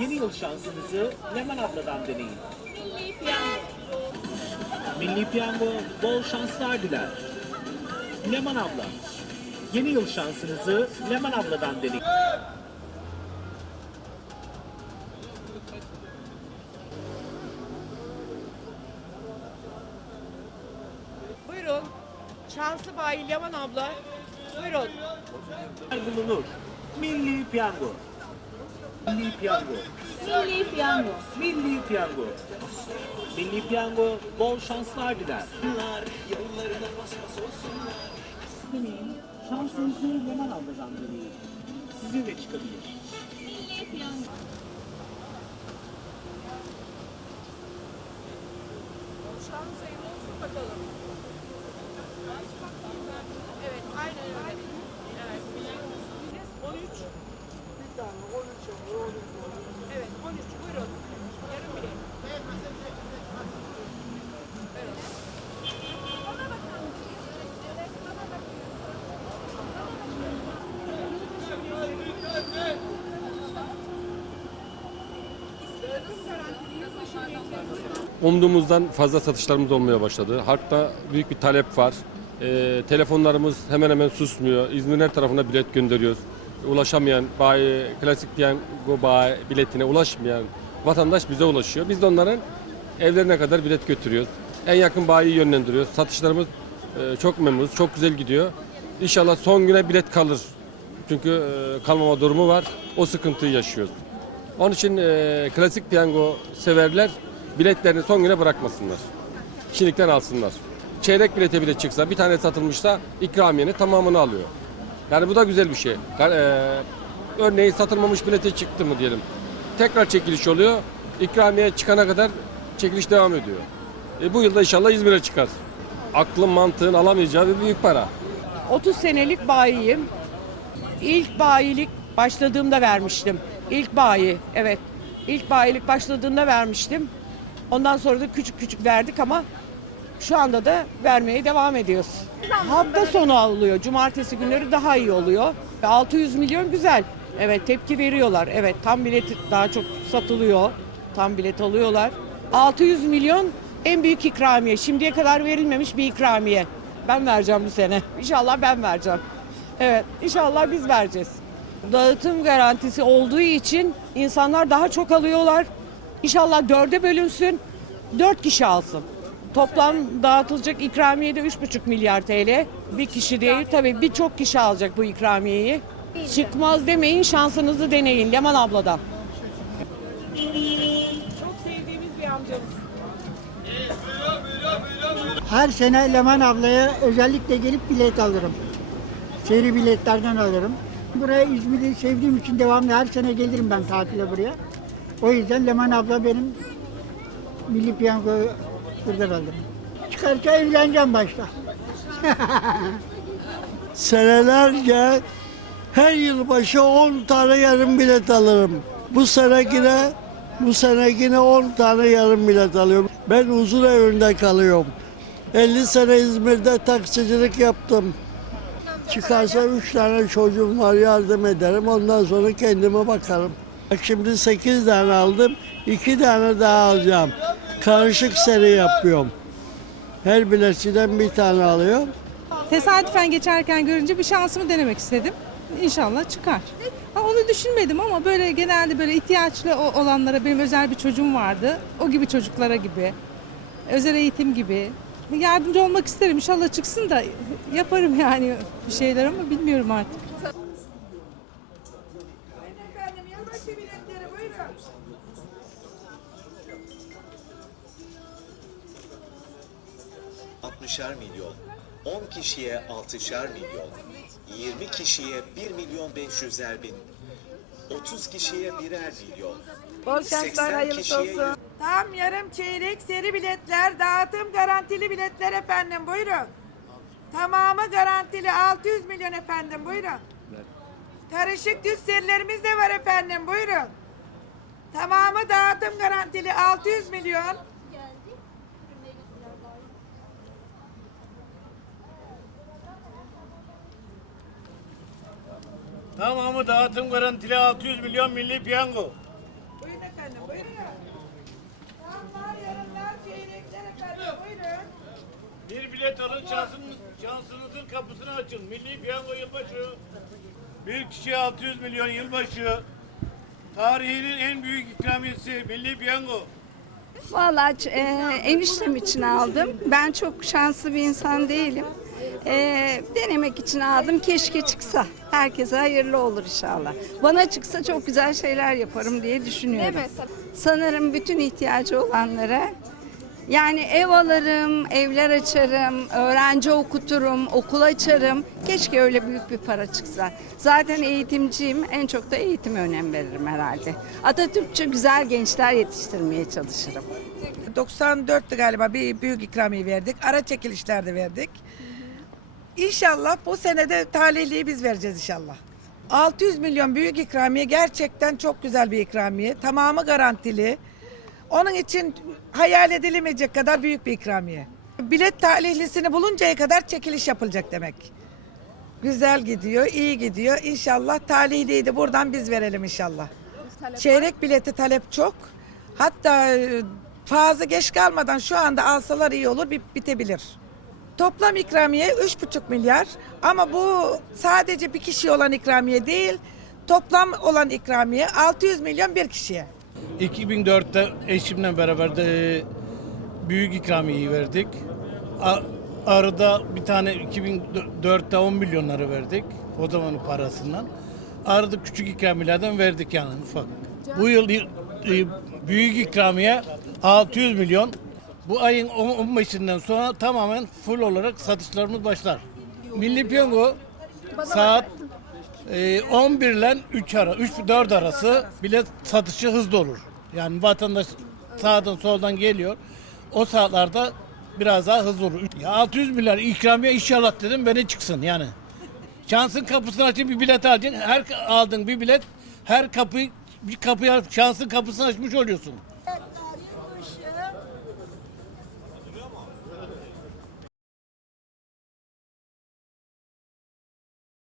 Yeni yıl şansınızı Leman abladan deneyin. Milli piyango. Milli Piyango bol şanslar diler. Leman abla. Yeni yıl şansınızı Leman abladan deneyin. Buyurun. Şanslı bayi Leman abla. Buyurun. bulunur. Milli Piyango. Milli Piyango. Milli piyango. Milli Piyango. Milli Piyango bol şanslar diler. Deneyin. Şansınızı Leman abladan deneyin. Sizin de çıkabilir. Milli piyango. Şans sayılı olsun bakalım. Evet, aynen öyle. Evet. 13. Bir tane 13 Evet, 13. Buyurun. Yarım bile. Umduğumuzdan fazla satışlarımız olmaya başladı. Halkta büyük bir talep var. Ee, telefonlarımız hemen hemen susmuyor. İzmir'in her tarafına bilet gönderiyoruz. Ulaşamayan, bayi, klasik piyango bayi biletine ulaşmayan vatandaş bize ulaşıyor. Biz de onların evlerine kadar bilet götürüyoruz. En yakın bayiyi yönlendiriyoruz. Satışlarımız e, çok memnunuz, çok güzel gidiyor. İnşallah son güne bilet kalır. Çünkü e, kalmama durumu var. O sıkıntıyı yaşıyoruz. Onun için e, klasik piyango severler biletlerini son güne bırakmasınlar. Şimdilikten alsınlar. Çeyrek bilete bile çıksa bir tane satılmışsa ikramiyenin tamamını alıyor. Yani bu da güzel bir şey. Ka- e, örneğin satılmamış bilete çıktı mı diyelim. Tekrar çekiliş oluyor. İkramiye çıkana kadar çekiliş devam ediyor. E, bu yılda inşallah İzmir'e çıkar. Aklın mantığın alamayacağı bir büyük para. 30 senelik bayiyim. İlk bayilik başladığımda vermiştim. İlk bayi, evet. İlk bayilik başladığında vermiştim. Ondan sonra da küçük küçük verdik ama şu anda da vermeye devam ediyoruz. Hafta sonu oluyor. Cumartesi günleri daha iyi oluyor. 600 milyon güzel. Evet tepki veriyorlar. Evet tam bilet daha çok satılıyor. Tam bilet alıyorlar. 600 milyon en büyük ikramiye. Şimdiye kadar verilmemiş bir ikramiye. Ben vereceğim bu sene. İnşallah ben vereceğim. Evet inşallah biz vereceğiz. Dağıtım garantisi olduğu için insanlar daha çok alıyorlar. İnşallah dörde bölünsün. Dört kişi alsın. Toplam dağıtılacak ikramiye de 3,5 milyar TL. Bir kişi değil tabii birçok kişi alacak bu ikramiyeyi. Çıkmaz demeyin şansınızı deneyin Leman abladan. Çok. Her sene Leman ablaya özellikle gelip bilet alırım. Seri biletlerden alırım. Buraya İzmir'i sevdiğim için devamlı her sene gelirim ben tatile buraya. O yüzden Leman abla benim milli piyangoyu buradan alırım. Çıkarken evleneceğim başta. senelerce her yılbaşı 10 tane yarım bilet alırım. Bu sene yine bu sene yine 10 tane yarım bilet alıyorum. Ben huzur evinde kalıyorum. 50 sene İzmir'de taksicilik yaptım. Çıkarsa 3 tane çocuğum var yardım ederim. Ondan sonra kendime bakarım. Şimdi 8 tane aldım. 2 tane daha alacağım. Karışık seri yapıyorum. Her biletçiden bir tane alıyorum. Tesadüfen geçerken görünce bir şansımı denemek istedim. İnşallah çıkar. Onu düşünmedim ama böyle genelde böyle ihtiyaçlı olanlara benim özel bir çocuğum vardı. O gibi çocuklara gibi. Özel eğitim gibi. Yardımcı olmak isterim. İnşallah çıksın da yaparım yani bir şeyler ama bilmiyorum artık. ...60'er milyon, 10 kişiye 6'şer milyon, 20 kişiye 1 milyon 500'er bin, 30 kişiye birer milyon, Bol şanslar 80 hayırlısı kişiye olsun. Tam yarım çeyrek seri biletler dağıtım garantili biletler efendim buyurun. Tamamı garantili 600 milyon efendim buyurun. Karışık düz serilerimiz de var efendim buyurun. Tamamı dağıtım garantili 600 milyon. Tamamı dağıtım garantili 600 milyon milli piyango. efendim. Buyurun. Tamlar, yarımlar, çeyrekler efendim. Buyurun. Bir bilet alın şansınız, şansınızın kapısını açın. Milli Piyango yılbaşı. Bir kişiye 600 milyon yılbaşı. Tarihinin en büyük ikramiyesi Milli Piyango. Vallahi e, eniştem için aldım. Ben çok şanslı bir insan değilim. E, denemek için aldım. Keşke çıksa. Herkese hayırlı olur inşallah. Bana çıksa çok güzel şeyler yaparım diye düşünüyorum. Sanırım bütün ihtiyacı olanlara yani ev alırım, evler açarım, öğrenci okuturum, okul açarım. Keşke öyle büyük bir para çıksa. Zaten eğitimciyim. En çok da eğitime önem veririm herhalde. Atatürkçü güzel gençler yetiştirmeye çalışırım. 94'tü galiba bir büyük ikramiye verdik. Ara çekilişlerde verdik. İnşallah bu senede talihliyi biz vereceğiz inşallah. 600 milyon büyük ikramiye gerçekten çok güzel bir ikramiye. Tamamı garantili. Onun için hayal edilemeyecek kadar büyük bir ikramiye. Bilet talihlisini buluncaya kadar çekiliş yapılacak demek. Güzel gidiyor, iyi gidiyor. İnşallah talihliyi de buradan biz verelim inşallah. Çeyrek bileti talep çok. Hatta e, fazla geç kalmadan şu anda alsalar iyi olur, bit- bitebilir. Toplam ikramiye 3,5 milyar ama bu sadece bir kişi olan ikramiye değil, toplam olan ikramiye 600 milyon bir kişiye. 2004'te eşimle beraber de e, büyük ikramiyeyi verdik. Arada bir tane 2004'te 10 milyonları verdik. O zamanın parasından. Arada küçük ikramiyelerden verdik yani ufak. Bu yıl e, büyük ikramiye 600 milyon. Bu ayın 15'inden sonra tamamen full olarak satışlarımız başlar. Milli Piyango saat e, 11 ile 3 ara, 3 4 arası bilet satışı hızlı olur. Yani vatandaş sağdan soldan geliyor. O saatlerde biraz daha hızlı olur. Ya 600 milyar ikramiye inşallah dedim beni çıksın yani. Şansın kapısını açıp bir bilet alacaksın. Her aldığın bir bilet her kapıyı bir kapıya şansın kapısını açmış oluyorsun.